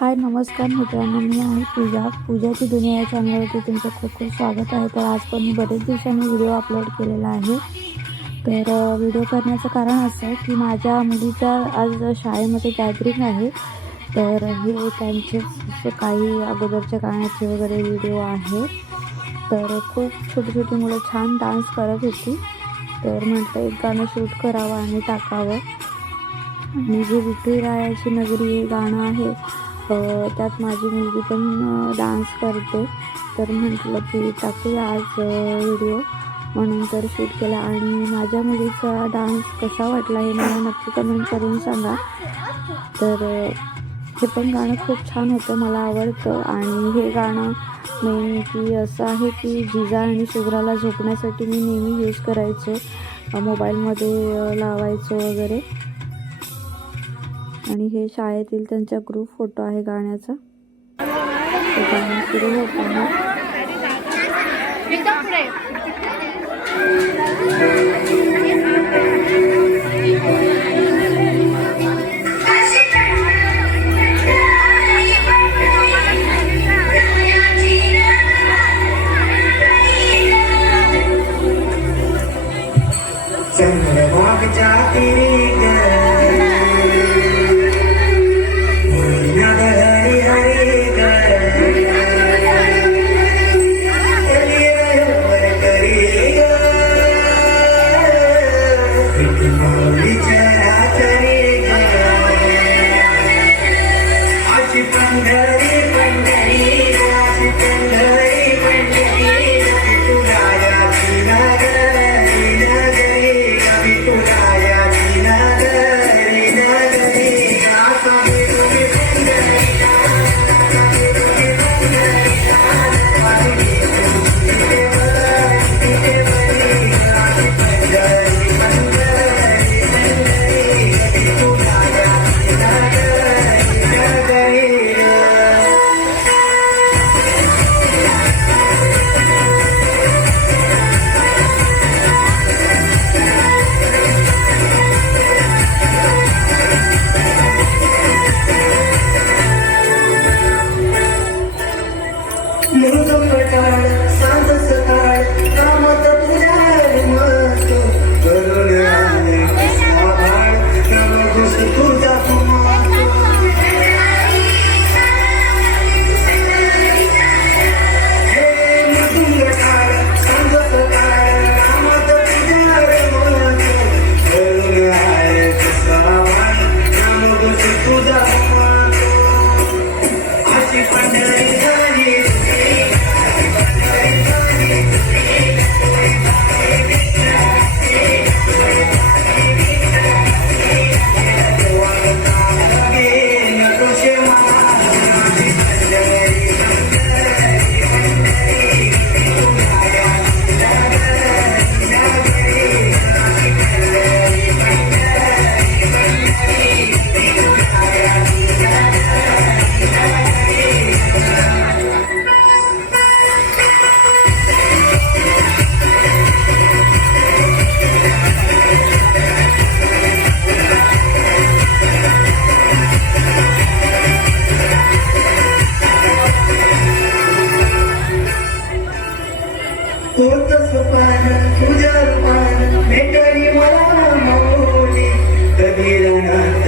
हाय नमस्कार मित्रांनो, मी आहे पूजाची दुनिया या चॅनलवरती तुमचं खूप खूप स्वागत आहे। तर आज पण मी बरेच दिवसांनी व्हिडिओ अपलोड केलेला आहे। तर व्हिडिओ करण्याचं कारण असं आहे की माझ्या मुलीचा आज शाळेमध्ये गॅदरिंग आहे। तर हे त्यांचे काही अगोदरच्या गाण्याचे वगैरे व्हिडिओ आहे। तर खूप छोटी छोटी मुलं छान डान्स करत होती। तर म्हटलं एक गाणं शूट करावं आणि टाकावं। आणि जे विठुरायाची नगरी हे गाणं आहे, त्यात माझी मुलगी पण डान्स करते। तर म्हटलं की टाकूया आज व्हिडिओ, म्हणून तर शूट केला। आणि माझ्या मुलीचा डान्स कसा वाटला हे मला नक्की कमेंट करून सांगा। तर हे पण गाणं खूप छान होतं, मला आवडतं। आणि हे गाणं मेन की असं आहे की जिजा आणि शुभ्राला झोपण्यासाठी मी नेहमी यूज करायचो, मोबाईलमध्ये लावायचो वगैरे। आणि हे शाळेतील त्यांचा ग्रुप फोटो आहे गाण्याचा। गाणं सुरू होत आहे। तुझ्या रूपानं भेटली मला माऊली, कधी रणात